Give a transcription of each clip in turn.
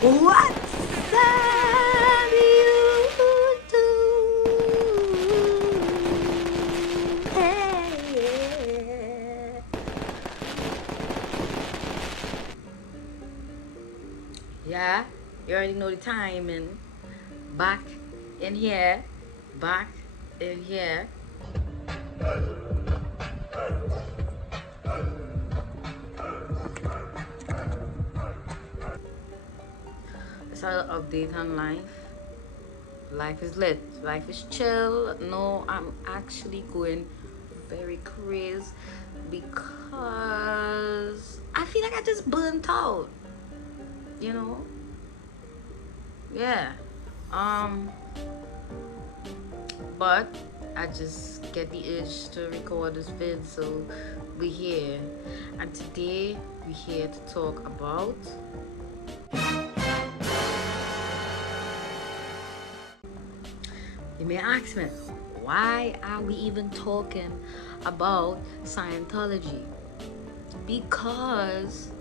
What's that you do? Hey, yeah, you already know the timing. Back in here, back in here. It's an update on life. Life is lit. Life is chill. No, I'm actually going very crazy because I feel like I just burnt out. You know? Yeah. Um. But I just get the urge to record this vid, so we're here. And today we're here to talk about you may ask me, why are we even talking about Scientology? Because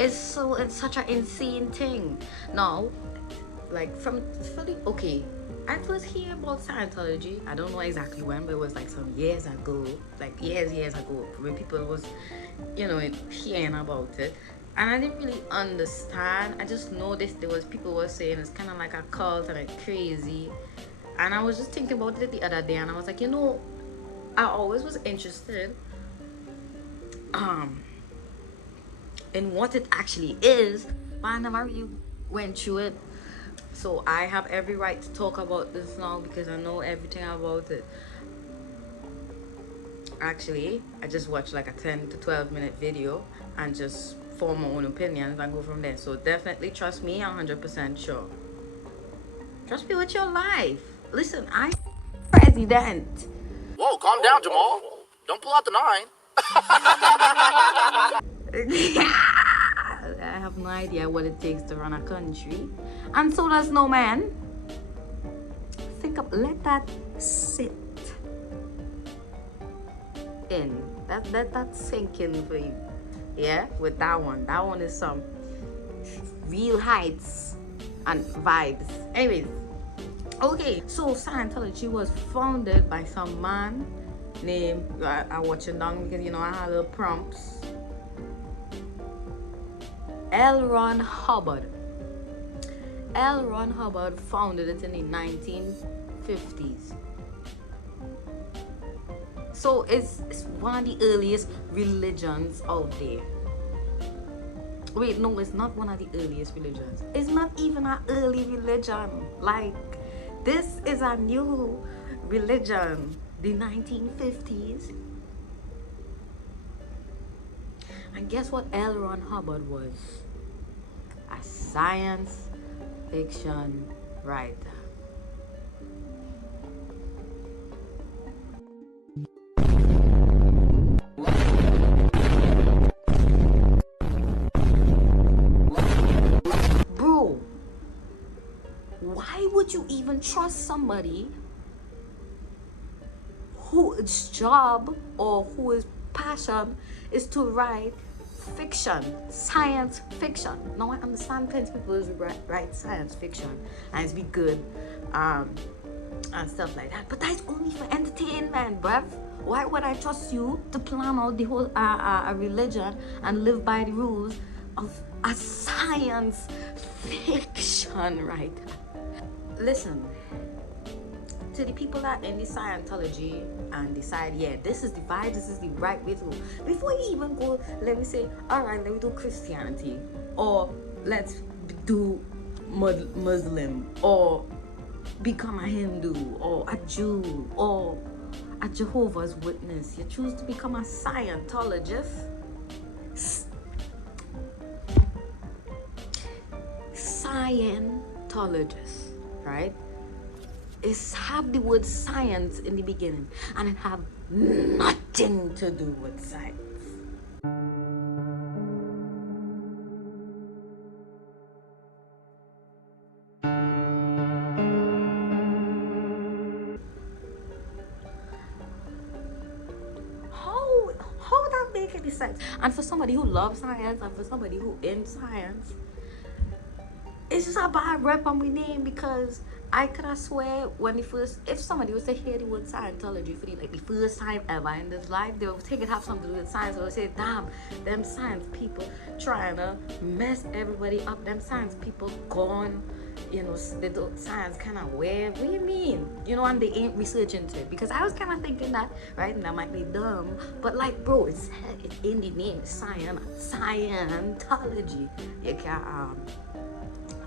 it's such an insane thing. Now, like from the okay, I first hear about Scientology. I don't know exactly when, but it was like some years ago, like years ago, when people was, hearing about it. And I didn't really understand. I just noticed there was people were saying it's kind of like a cult and it's crazy. And I was just thinking about it the other day, and I was like, I always was interested in what it actually is, but I never really went through it. So I have every right to talk about this now because I know everything about it. Actually, I just watched like a 10 to 12 minute video and just form my own opinions and go from there. So definitely trust me, 100% sure. Trust me with your life. Listen, I'm president. Whoa, calm down, Jamal. Don't pull out the 9. I have no idea what it takes to run a country. And so does no man. Let that sit in. Let that sink in for you. Yeah, with that one. That one is some real heights and vibes. Anyways, okay, so Scientology was founded by some man named, I watch it down because I had little prompts. L. Ron Hubbard. L. Ron Hubbard founded it in the 1950s. So it's one of the earliest religions out there. Wait, no, it's not one of the earliest religions. It's not even an early religion. Like, this is a new religion. The 1950s. And guess what L. Ron Hubbard was? A science fiction writer. Bro, why would you even trust somebody whose job or whose passion is to write fiction, science fiction? Now I understand plenty of people write science fiction and it's be good and stuff like that, but that's only for entertainment, bruv. Why would I trust you to plan out the whole a religion and live by the rules of a science fiction writer? Listen, to the people that are in the Scientology and decide, yeah, this is the vibe, this is the right way to go. Before you even go, let me say, all right, let me do Christianity, or let's do Muslim, or become a Hindu, or a Jew, or a Jehovah's Witness. You choose to become a Scientologist. Scientologist, right? Is have the word science in the beginning and it have nothing to do with science. How that make any sense. And for somebody who loves science and for somebody who in science, it's just a bad rep on my name, because I could have swear when if somebody was to hear the word Scientology for the first time ever in this life, they would think it have something to do with science. They would say, damn, them science people trying to mess everybody up. Them science people gone, they do science kind of weird. What do you mean? And they ain't researching into it. Because I was kind of thinking that, right, and that might be dumb, but bro, it's in the name, Scientology. You can't,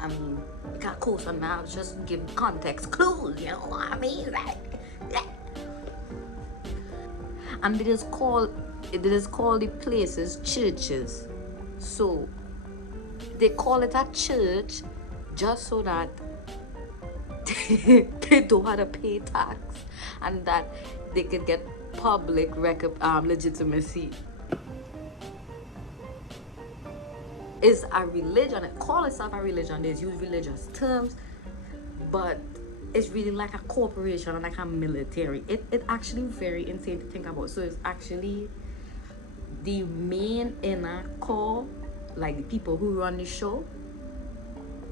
you can't quote on now, just give context clues, you know what I mean? And they just call the places churches. So they call it a church just so that they don't have to pay tax and that they could get public legitimacy. It's a religion. It calls itself a religion. They use religious terms, but it's really like a corporation and like a military. It actually very insane to think about. So it's actually the main inner core, like the people who run the show.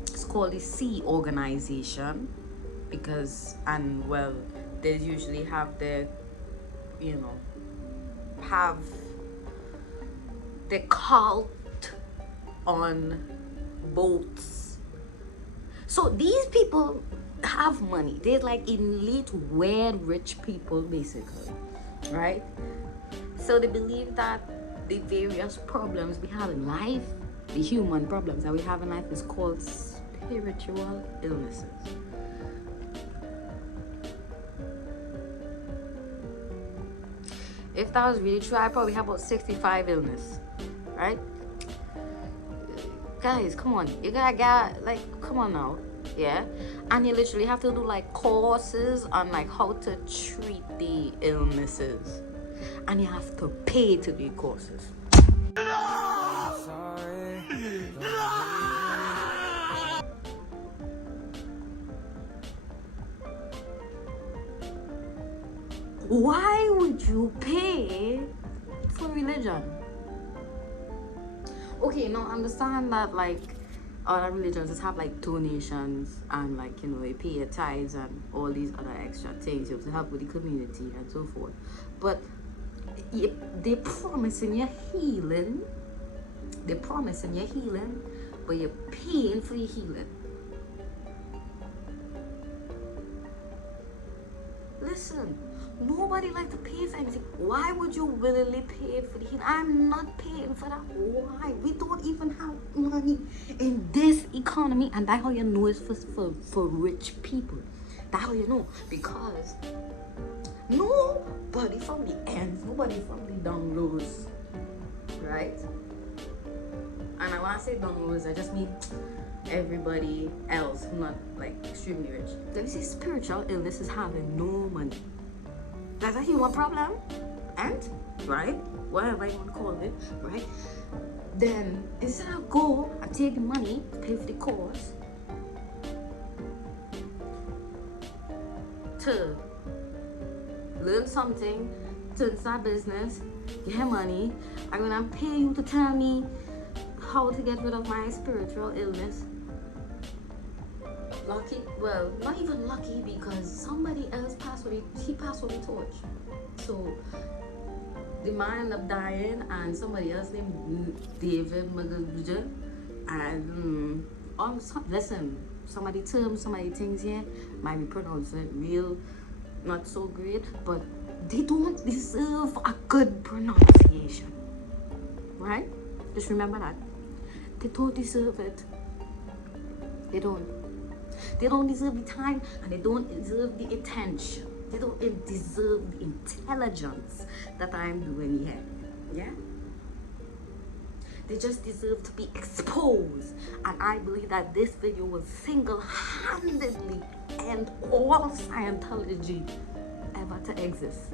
It's called the C organization, because they usually have their have the cult on boats. So these people have money. They're like elite, weird, rich people, basically, right? So they believe that the various problems we have in life, the human problems that we have in life, is called spiritual illnesses. If that was really true, I probably have about 65 illnesses, right? Guys, come on, you gotta get, come on now, yeah? And you literally have to do courses on how to treat the illnesses, and you have to pay to do courses. Why would you pay for religion? Okay, now understand that other religions just have donations and they pay your tithes and all these other extra things. You have to help with the community and so forth. But they're promising you healing. They're promising you healing, but you're paying for your healing. Listen, nobody like to pay for anything. Why would you willingly pay for the healing? I'm not paying for that. Why? We don't even have money in this economy, and that's how you know it's for rich people. That's how you know, because nobody from the ends, nobody from the down lows, right? And when I say down lows, I just mean everybody else who's not extremely rich. Then you see spiritual illness is having no money. That's a human problem, and right, whatever you want to call it, right? Then instead of go and take the money to pay for the course to learn something, to start business, get money, I'm gonna pay you to tell me how to get rid of my spiritual illness. Lucky? Well, not even lucky, because somebody else passed with the torch. So the man ended up dying, and somebody else named David Magaluja, and listen, some of the terms, some of the things here might be pronounced real not so great, but they don't deserve a good pronunciation, right? Just remember that. They don't deserve it. They don't deserve the time, and they don't deserve the attention. They don't deserve the intelligence that I'm doing here. Yeah? They just deserve to be exposed. And I believe that this video will single-handedly end all of Scientology ever to exist.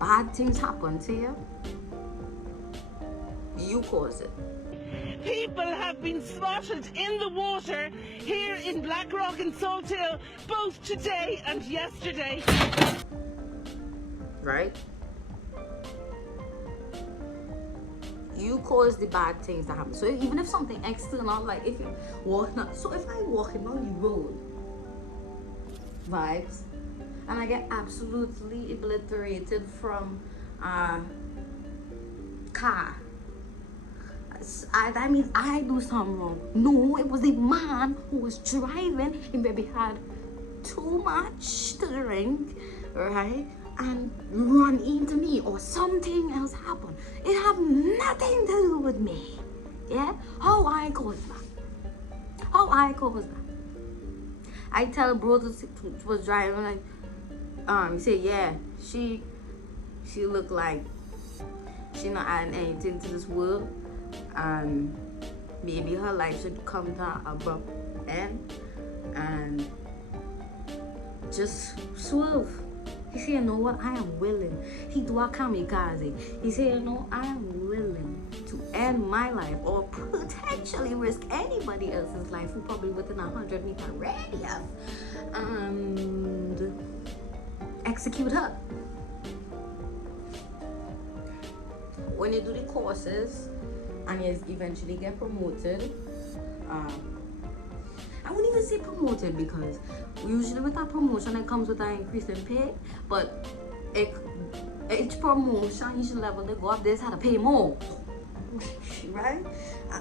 bad things happen to you, you cause it. People have been spotted in the water here in Blackrock and Salt Hill, both today and yesterday. Right? You cause the bad things to happen. So even if something external, like if you walk, so if I walking on the road, vibes, and I get absolutely obliterated from a car, that means I do something wrong. No, it was the man who was driving. He maybe had too much to drink, right? And run into me, or something else happened. It had nothing to do with me. Yeah? How I caused that. How I caused that. I tell bro to was driving, like, he said, yeah, she looked like she not adding anything to this world, and maybe her life should come to an abrupt end, and just swerve. He said, you know what, I am willing. He do a kamikaze. He said, you know, I am willing to end my life or potentially risk anybody else's life who probably within 100-meter radius and execute her. When you do the courses and you eventually get promoted, I wouldn't even say promoted, because usually with that promotion it comes with an increase in pay, but each promotion, each level they go up, they just have to pay more. Right?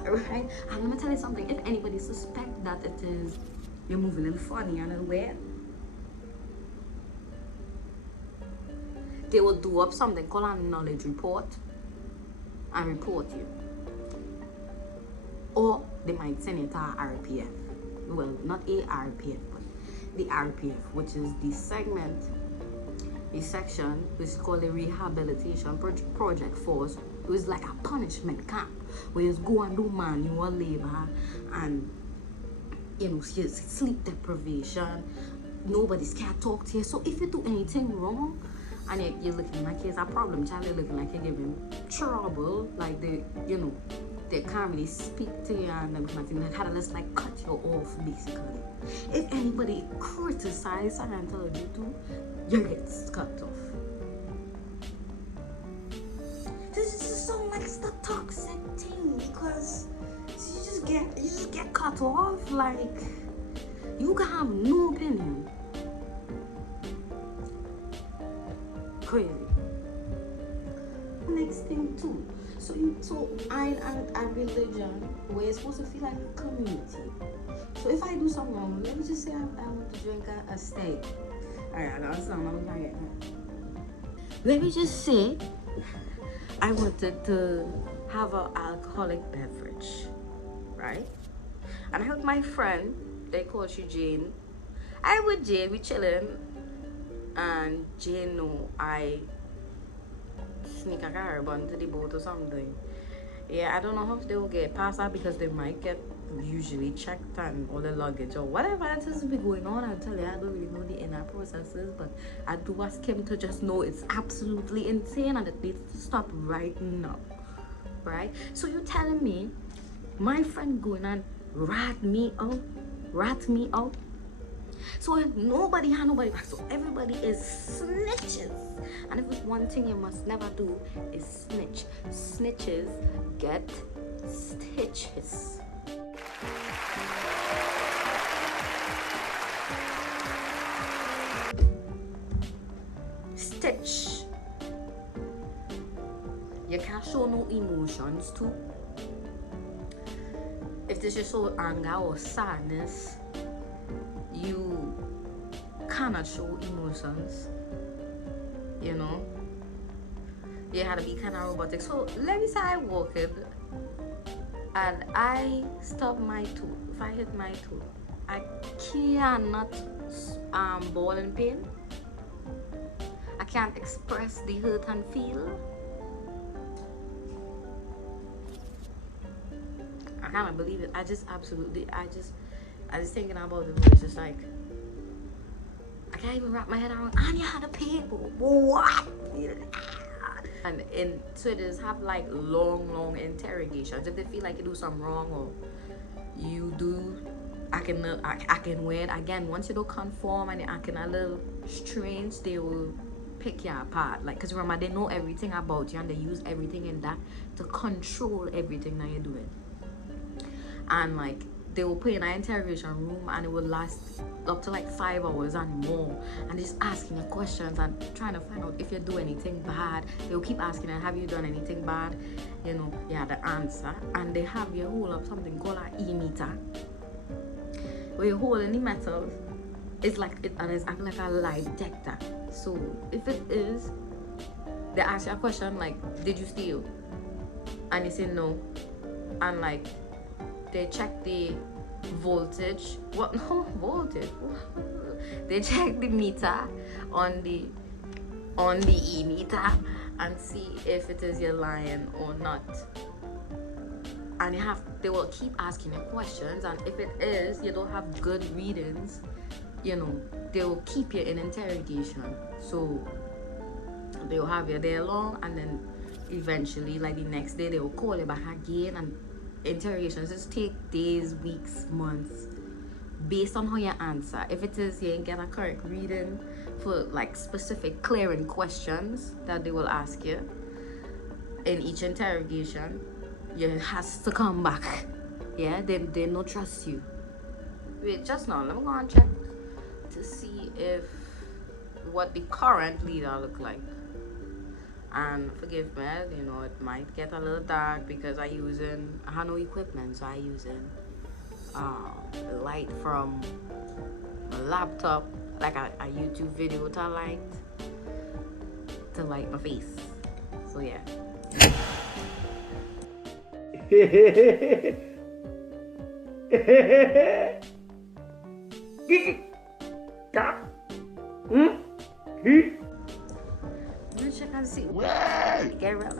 Right? And let me tell you something, if anybody suspect that it is you're moving a little funny and weird, they will do up something called a knowledge report and report you. Or they might send you to RPF. Well, not a RPF, but the RPF, which is the section which is called the Rehabilitation Project Force. It was like a punishment camp where you go and do manual labor and, you know, sleep deprivation. Nobody's can't talk to you. So if you do anything wrong and you're looking like it's a problem child, you're looking like you're giving trouble, like they can't really speak to you and everything. They kind of just like cut you off, basically. If anybody criticizes Scientology too, you get cut off. This just sounds like it's the toxic thing, because you just get cut off. Like, you can have no opinion. Crazy. Next thing too. So I'm a religion where you're supposed to feel like a community. So if I do something wrong, let me just say I want to drink a steak. Alright, that's not what I'm trying to get. Let me just say I wanted to have an alcoholic beverage, right? And I with my friend, they call she Jane. I with Jane, we chilling, and Jane know I sneak a caravan to the boat or something. Yeah, I don't know if they will get past that, because they might get usually checked and all the luggage or whatever that is be going on. I'll tell you, I don't really know the inner processes, but I do ask him to just know it's absolutely insane and it needs to stop right now. Right? So you're telling me my friend going and rat me out? So nobody had nobody back. So everybody is snitches. And if it's one thing you must never do is snitch. Snitches get stitches. Stitch. You can't show no emotions too. If this is show anger or sadness, you cannot show emotions, you know. You had to be kind of robotic. So let me say I walk it and I stub my toe. If I hit my toe, I cannot bawl in pain. I can't express the hurt and feel. I cannot believe it. I just thinking about it, it's just like I can't even wrap my head around. And you had to pay, what? And so it is have like long interrogations. If they feel like you do something wrong or you do acting weird, again, once you don't conform and you're acting a little strange, they will pick you apart. Like, because remember, they know everything about you and they use everything in that to control everything that you're doing. And like, they will put you in an interrogation room and it will last up to like 5 hours and more, and just asking you questions and trying to find out if you do anything bad. They'll keep asking you, have you done anything bad? You know, yeah, the answer. And they have you hold up something called an e-meter, where you hold any metal. It's like it's acting like a lie detector. So if it is, they ask you a question like, did you steal? And you say no. And like, they check the voltage. What? No, voltage. They check the meter on the e-meter and see if it is you're lying or not. And they will keep asking you questions, and if it is you don't have good readings, you know, they will keep you in interrogation. So they will have you there long, and then eventually, like the next day, they will call you back again. And interrogations just take days, weeks, months, based on how you answer. If it is you ain't get a correct reading for like specific clearing questions that they will ask you in each interrogation, you has to come back. Yeah, they don't trust you. Wait, just now, let me go and check to see if what the current leader look like. And forgive me, you know, it might get a little dark because I have no equipment, so I using light from my laptop, like a YouTube video to light my face. So yeah. Check and see. Get real.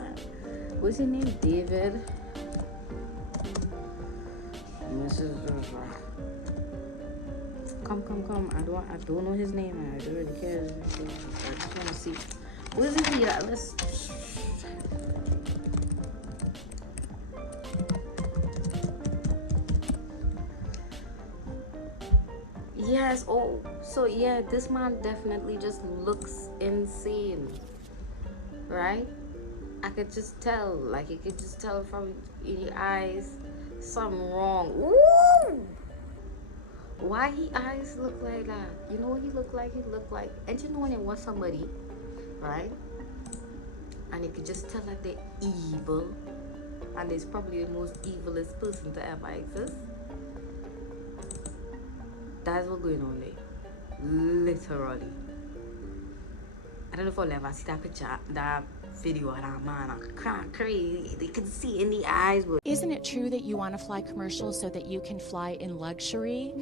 What's his name? David. Come. I don't know his name. I don't really care. I just want to see. What is he here? Let's. Yes. Oh, so yeah, this man definitely just looks insane. Right? I could just tell, like you could just tell from your eyes something wrong. Ooh! Why his eyes look like that? You know what he looked like? He looked like, and you know when you want somebody, right? And you could just tell that they're evil, and they're probably the most evilest person to ever exist. That's what's going on there. Literally. I don't know if I'll ever see that picture, that video of that man. I'm crazy. They can see in the eyes. But isn't it true that you want to fly commercial so that you can fly in luxury?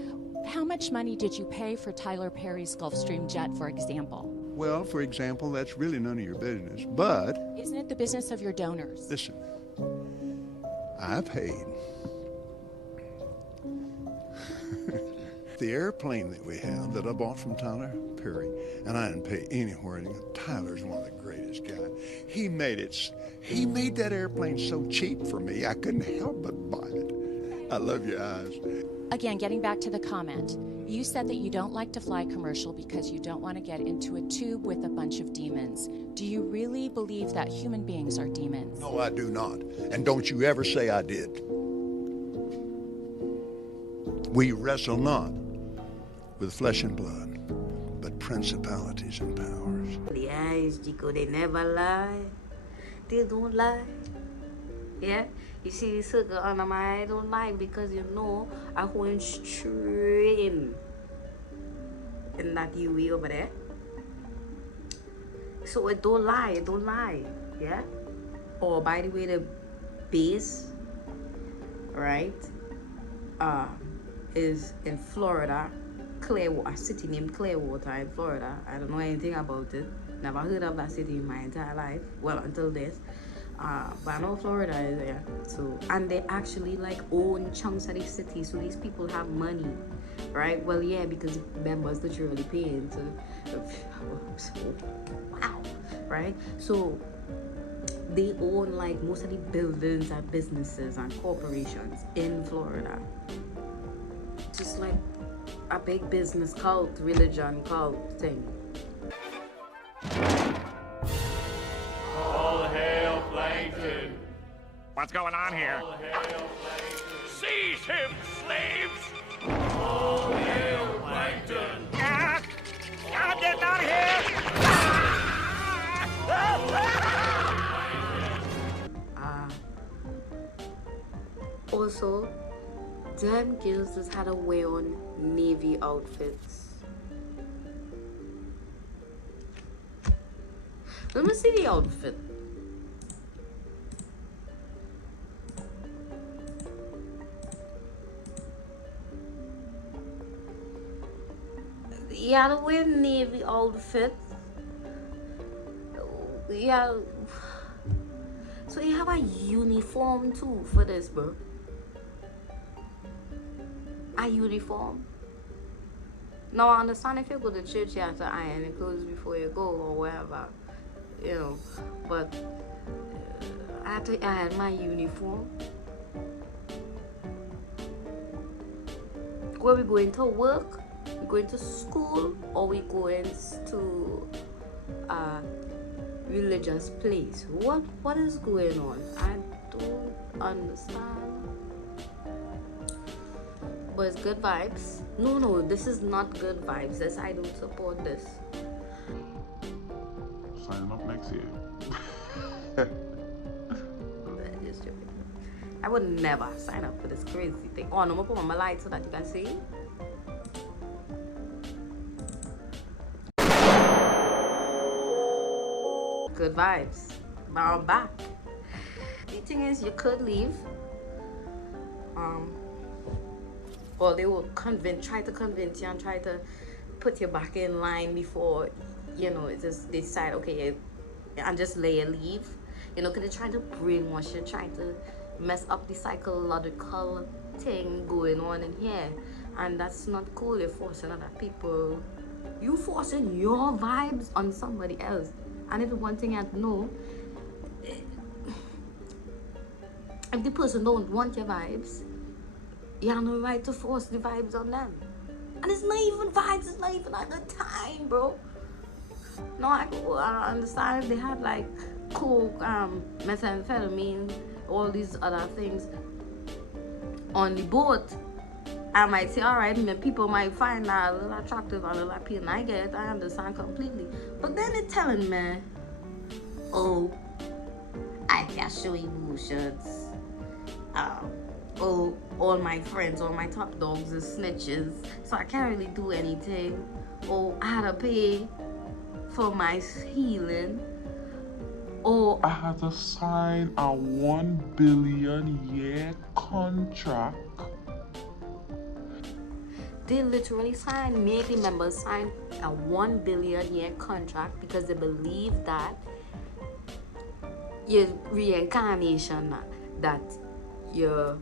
How much money did you pay for Tyler Perry's Gulfstream jet, for example? Well, for example, that's really none of your business, but... Isn't it the business of your donors? Listen, I paid. The airplane that we have that I bought from Tyler Perry, and I didn't pay anywhere. Tyler's one of the greatest guys. He made that airplane so cheap for me, I couldn't help but buy it. I love your eyes. Again, getting back to the comment, you said that you don't like to fly commercial because you don't want to get into a tube with a bunch of demons. Do you really believe that human beings are demons? No, I do not. And don't you ever say I did. We wrestle not with flesh and blood, but principalities and powers. The eyes, Chico, they never lie. They don't lie. Yeah? You see the circle under my eye, don't lie because you know I'm going straight in that UV over there. So it don't lie. Yeah? Oh, by the way, the base, right, is in Florida. Clearwater, a city named Clearwater in Florida. I don't know anything about it. Never heard of that city in my entire life. Well, until this. But I know Florida is there. So, and they actually like own chunks of the city. So these people have money, right? Well, yeah, because members literally pay into. Wow, right? So They own like most of the buildings and businesses and corporations in Florida. Just like a big business cult, religion cult thing. All hail Plankton! What's going on here? All hail Plankton! Seize him, slaves! All hail Plankton! Ah! God, they're not here! Also, them girls just had to wear on navy outfits. Let me see the outfit. You had to wear navy outfit. Yeah. So you have a uniform too for this, bro. A uniform. Now I understand if you go to church you have to iron your clothes before you go or whatever, you know. But I had to iron my uniform. Where we going to work? We going to school or we going to a religious place? What is going on? I don't understand. But it's good vibes. No, this is not good vibes. This I don't support this. Sign up next year. Just joking. I would never sign up for this crazy thing. Oh, no, I'm gonna put on my light so that you can see. Good vibes. Now I'm back. The thing is, you could leave. Or they will try to convince you and try to put you back in line before, you know, just decide, okay, and just let you leave. You know, because they're trying to brainwash you, trying to mess up the psychological thing going on in here. And that's not cool. You're forcing other people. You forcing your vibes on somebody else. And if one thing I know, if the person don't want your vibes, you have no right to force the vibes on them. And it's not even vibes, it's not even a good time, bro. No, I understand if they had like coke, methamphetamine, all these other things on the boat. I might say, alright, people might find that a little attractive and a little appealing. I get it, I understand completely. But then they're telling me, oh, I can show emotions. Oh, all my friends, all my top dogs is snitches, so I can't really do anything. Oh, I had to pay for my healing. Oh, I had to sign a 1 billion year contract. they literally made the members sign a 1 billion year contract because they believe that your reincarnation, that you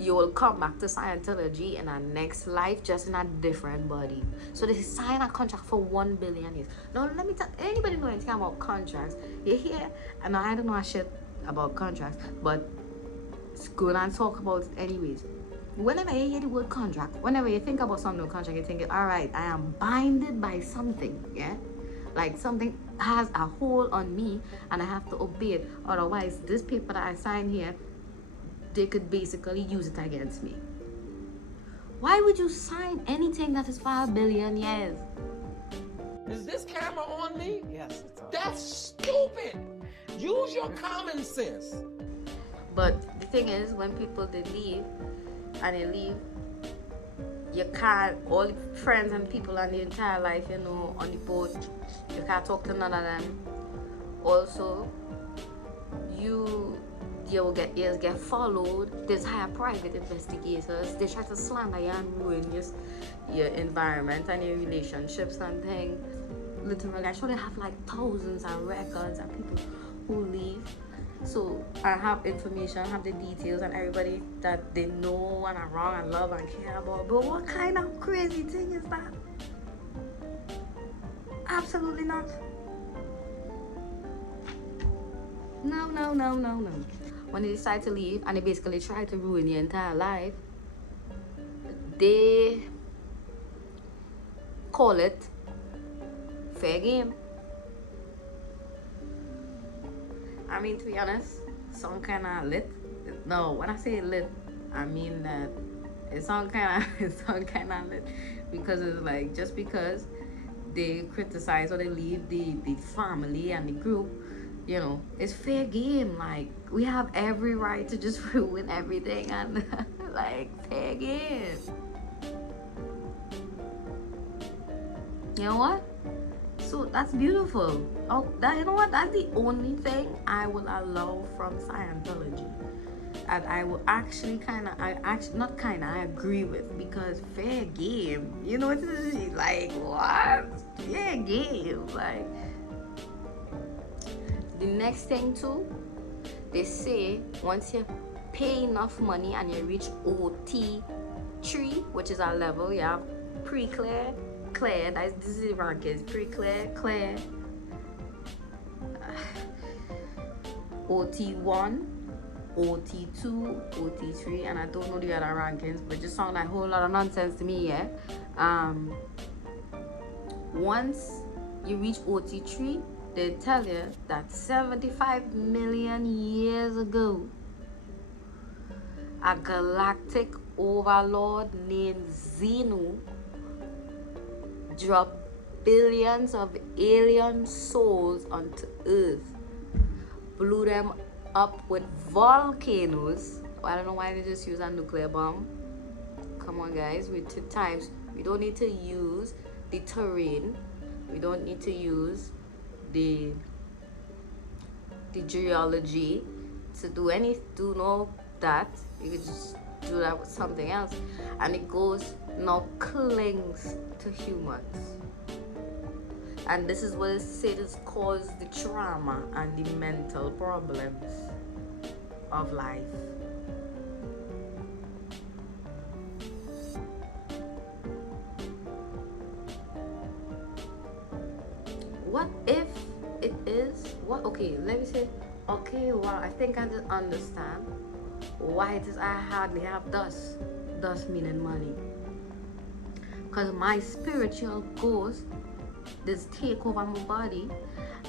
will come back to Scientology in our next life, just in a different body. So they sign a contract for 1 billion years. Now let me tell anybody know anything about contracts. You hear, and I don't know a shit about contracts, but it's good and talk about it anyways. Whenever you hear the word contract, whenever you think about something with contract, you think, all right, I am binded by something, yeah? Like something has a hold on me and I have to obey it. Otherwise, this paper that I sign here, they could basically use it against me. Why would you sign anything that is 5 billion years? Is this camera on me? Yes, it's on. That's stupid. Use your common sense. But the thing is, when people they leave, and they leave, you can't, all friends and people on the entire life, you know, on the boat, you can't talk to none of them. Also, you will get followed. There's higher private investigators. They try to slander you and ruin your environment and your relationships and things. Literally, I sure they have like thousands of records of people who leave. So I have information, I have the details and everybody that they know and are wrong and love and care about. But what kind of crazy thing is that? Absolutely not. No, no, no, no, no. When they decide to leave and they basically try to ruin your entire life, they call it fair game. I mean, to be honest, some kind of lit. No, when I say lit, I mean that it's some kind of lit, because it's like, just because they criticize or they leave the family and the group, you know, it's fair game. Like, we have every right to just ruin everything, and like, fair game. You know what? So that's beautiful. Oh, you know what? That's the only thing I will allow from Scientology. And I will actually I agree with, because fair game. You know, it's like, what? Fair game. Like, the next thing too, they say once you pay enough money and you reach OT3, which is our level, you have pre-clear, clear, this is the rank, is pre-clear, clear, OT1, OT2, OT3, and I don't know the other rankings, but it just sound like a whole lot of nonsense to me, yeah? Once you reach OT3, they tell you that 75 million years ago, a galactic overlord named Xenu dropped billions of alien souls onto Earth, blew them up with volcanoes. I don't know why they just use a nuclear bomb. Come on, guys, we took times. We don't need to use the terrain. We don't need to use the geology to do that. You could just do that with something else, and it now clings to humans. And this is what it says causes the trauma and the mental problems of life. What if it is what? Okay, let me say. Okay, wow, I think I just understand why it is I hardly have dust meaning money. Because my spiritual ghost just take over my body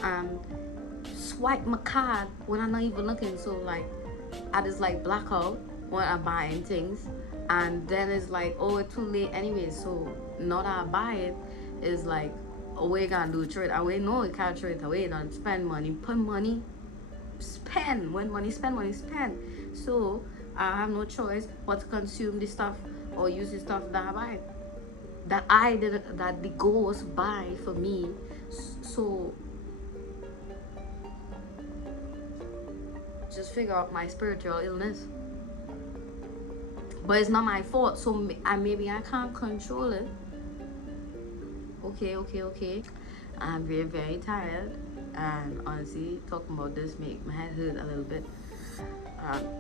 and swipe my card when I'm not even looking. So like, I just like blackout when I'm buying things, and then it's like, oh, it's too late anyway. So now that I buy it, it's like, oh, we gonna do trade away. No, you can't trade away. Don't spend money, put money, spend. When money spend, money spend. So I have no choice but to consume the stuff or use the stuff that I buy, that the ghost buy for me. So just figure out my spiritual illness. But it's not my fault, so maybe I can't control it. Okay. I'm very, very tired, and honestly, talking about this make my head hurt a little bit,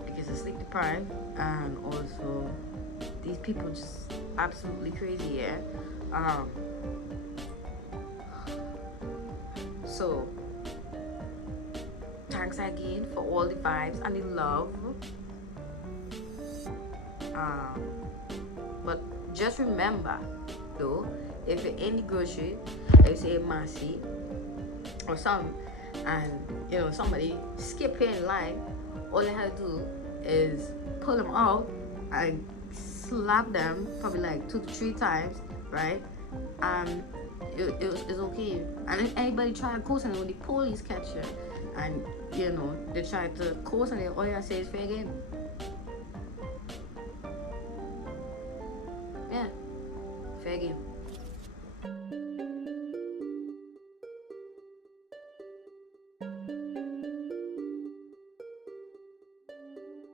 because I'm sleep deprived, and also these people just absolutely crazy, yeah. So thanks again for all the vibes and the love. But just remember, though, if you're in the grocery, like say Massey or something, and you know somebody skip in line, all you have to do is pull them out and slap them probably like 2 to 3 times, right? And it's okay. And if anybody try to coast on it, when the police catch you and you know they try to coast on it, all you have to say is fair game.